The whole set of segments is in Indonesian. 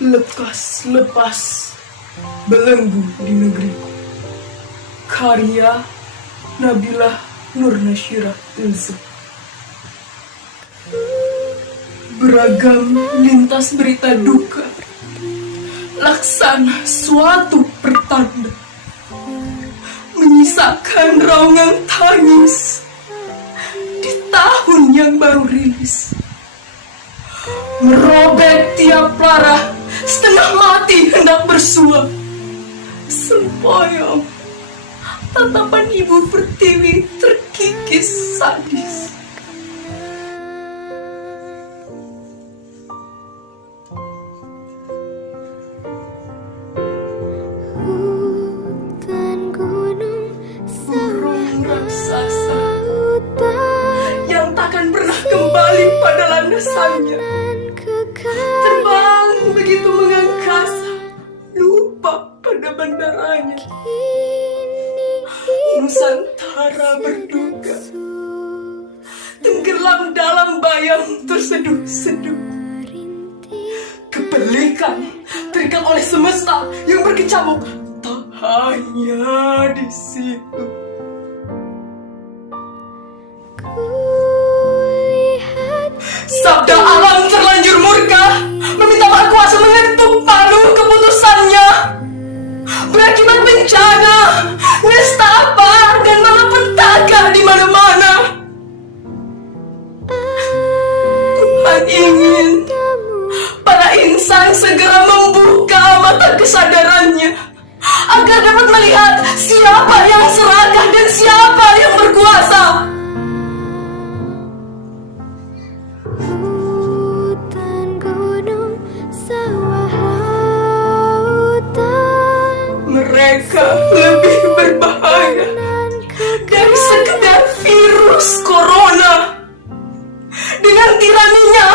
Lekas lepas belenggu di negeriku. Karya Nabilah Nurnasyirah Ilza. Beragam lintas berita duka, laksana suatu pertanda, menyisakan raungan tangis di tahun yang baru rilis. Merobek tiap lara, setengah mati hendak bersua. Sempoyong tatapan Ibu Pertiwi terkikis sadis. Hutan, gunung, Burung raksasa yang takkan pernah kembali pada landasannya, terbang begitu mengangkasa, lupa pada bandaranya. Nusantara berduka, tenggelam dalam bayang terseduh-seduh. Kepelikan terikat oleh semesta yang berkecamuk tak hanya di situ. Sabda alam terlanjur murka, meminta Maha Kuasa mengetuk palu keputusannya. Berakibat bencana, nestapa dan malapetaka di mana-mana. Tuhan ingin para insan segera membuka mata kesadarannya agar dapat melihat siapa yang serakah dan siapa yang berkuasa. hutan, gunung, sawah, lautan, Mereka lebih berbahaya dari sekedar virus corona. Dengan tiraninya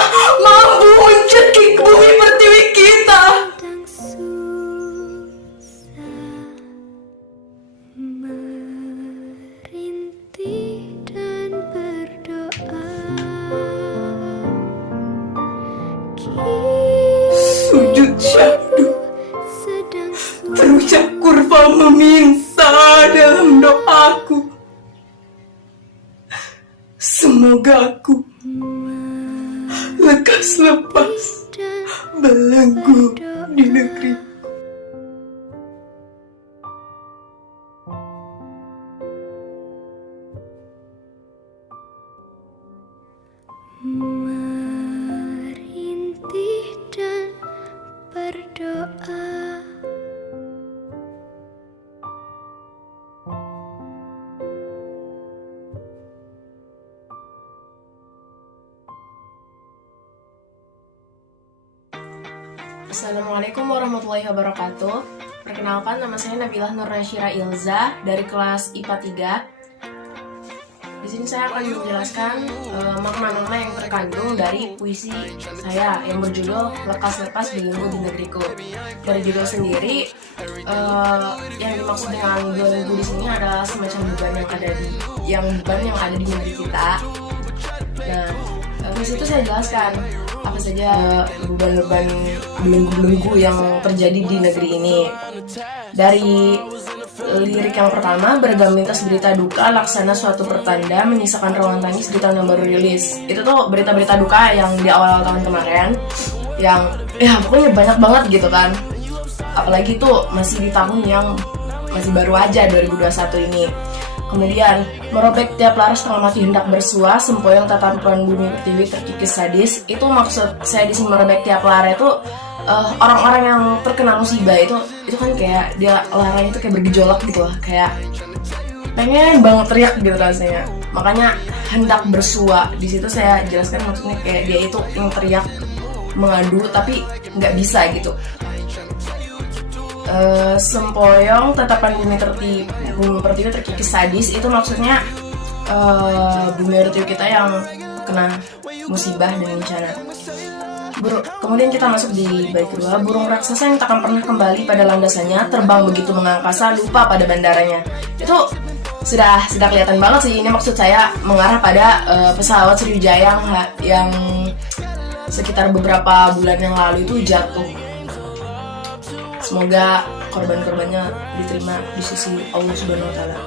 mampu mencekik bumi pertiwi kita. dan susah merintih dan berdoa. Sujud syahdu, Sedang terucap kurva meminta dalam doaku. Semoga aku lekas lepas belenggu di negeri. merintih dan berdoa. Assalamualaikum warahmatullahi wabarakatuh. Perkenalkan, nama saya Nabilah Nurnasyirah Ilza dari kelas IPA 3. Di sini saya akan menjelaskan makna-makna yang terkandung dari puisi saya yang berjudul Lekas Lepas Belenggu di Negeriku. Dari judul sendiri, yang dimaksud dengan belenggu di sini adalah semacam beban yang ada di negeri kita. Nah, di situ saya jelaskan apa saja beban-beban belenggu-belenggu yang terjadi di negeri ini. Dari lirik yang pertama, beragam lintas berita duka laksana suatu pertanda menyisakan rawan tangis di tahun yang baru rilis. Itu tuh berita-berita duka yang di awal tahun kemarin, yang ya pokoknya banyak banget gitu kan. Apalagi tuh masih di tahun yang masih baru aja, 2021 ini. Kemudian, merobek tiap laras setengah mati hendak bersua, sempoyong tatapan bumi pertiwi terkikis sadis. Itu maksud saya di sini merobek tiap lara itu orang-orang yang terkena musibah itu kan kayak dia laranya itu kayak bergejolak gitu lah, kayak pengen banget teriak gitu rasanya. Makanya hendak bersua. Di situ saya jelaskan maksudnya kayak dia itu yang teriak mengadu tapi nggak bisa gitu. Sempoyong tatapan bumi pertiwi terkikis sadis itu maksudnya bumi pertiwi kita yang kena musibah dan bencana. Kemudian kita masuk di bait kedua, burung raksasa yang takkan pernah kembali pada landasannya, terbang begitu mengangkasa, lupa pada bandaranya. Itu sudah kelihatan banget sih. Ini maksud saya mengarah pada pesawat Sriwijaya yang sekitar beberapa bulan yang lalu itu jatuh Semoga korban-korbannya diterima di sisi Allah Subhanahu wa Ta'ala.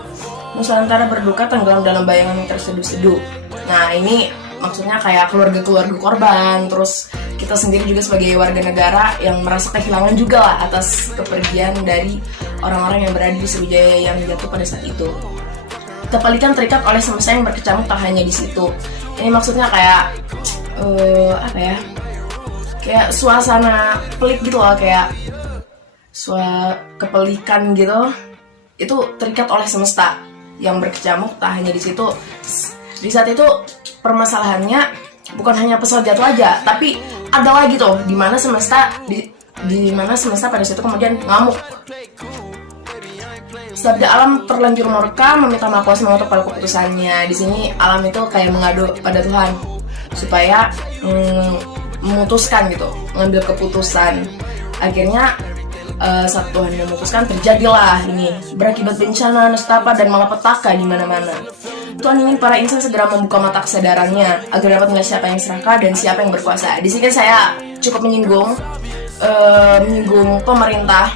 Nusantara berduka tenggelam dalam bayangan yang terseduh-seduh. Nah, ini maksudnya kayak keluarga-keluarga korban, terus kita sendiri juga sebagai warga negara yang merasa kehilangan juga lah atas kepergian dari orang-orang yang berada di Sriwijaya yang jatuh pada saat itu. Kepelikan terikat oleh semesta yang berkecamuk tak hanya di situ. Ini maksudnya kayak kayak suasana pelik gitu loh, kayak kepelikan gitu. Itu terikat oleh semesta yang berkecamuk tak hanya di situ. Di saat itu permasalahannya bukan hanya pesawat jatuh aja, tapi ada lagi tuh di mana semesta pada situ kemudian ngamuk. Sabda alam terlanjur murka meminta Maha Kuasa mengutuk pada keputusannya. Di sini alam itu kayak mengadu pada Tuhan supaya memutuskan gitu, mengambil keputusan. Akhirnya saat Tuhan memutuskan, terjadilah ini berakibat bencana, nestapa dan malapetaka di mana-mana. Tuhan ingin para insan segera membuka mata kesadarannya agar dapat melihat siapa yang serakah dan siapa yang berkuasa. Di sini saya cukup menyinggung pemerintah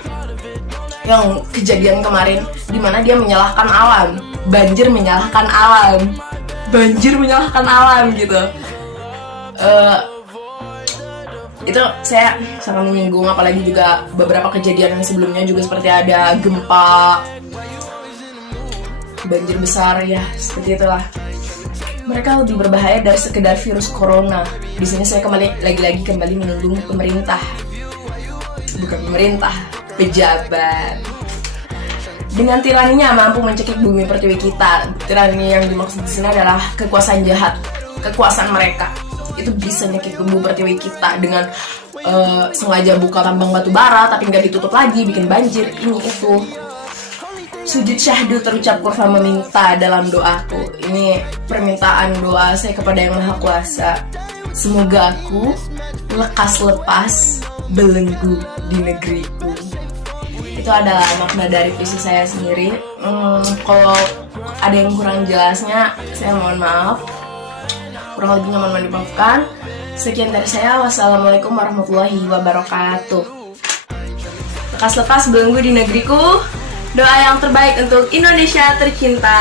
yang kejadian kemarin di mana dia menyalahkan alam, banjir menyalahkan alam gitu. Itu saya sangat menyinggung, apalagi juga beberapa kejadian yang sebelumnya juga seperti ada gempa, banjir besar, ya seperti itulah. Mereka lebih berbahaya dari sekedar virus corona. Di sini saya lagi-lagi menyinggung pemerintah, bukan pemerintah, pejabat. Dengan tiraninya mampu mencekik bumi pertiwi kita. Tirani yang dimaksud di sini adalah kekuasaan jahat, kekuasaan mereka. Itu bisa nyekik bumi pertiwi kita dengan sengaja buka tambang batu bara tapi nggak ditutup lagi, bikin banjir, ini itu. Sujud syahdu terucap kurva meminta dalam doaku. Ini permintaan doa saya kepada Yang Maha Kuasa. Semoga aku lekas lepas belenggu di negeriku. Itu adalah makna dari visi saya sendiri. Kalau ada yang kurang jelasnya, saya mohon maaf. Kurang lebihnya mohon dimaafkan. Sekian dari saya. Wassalamualaikum warahmatullahi wabarakatuh. Lekas lepas belenggu di negeriku. Doa yang terbaik untuk Indonesia tercinta.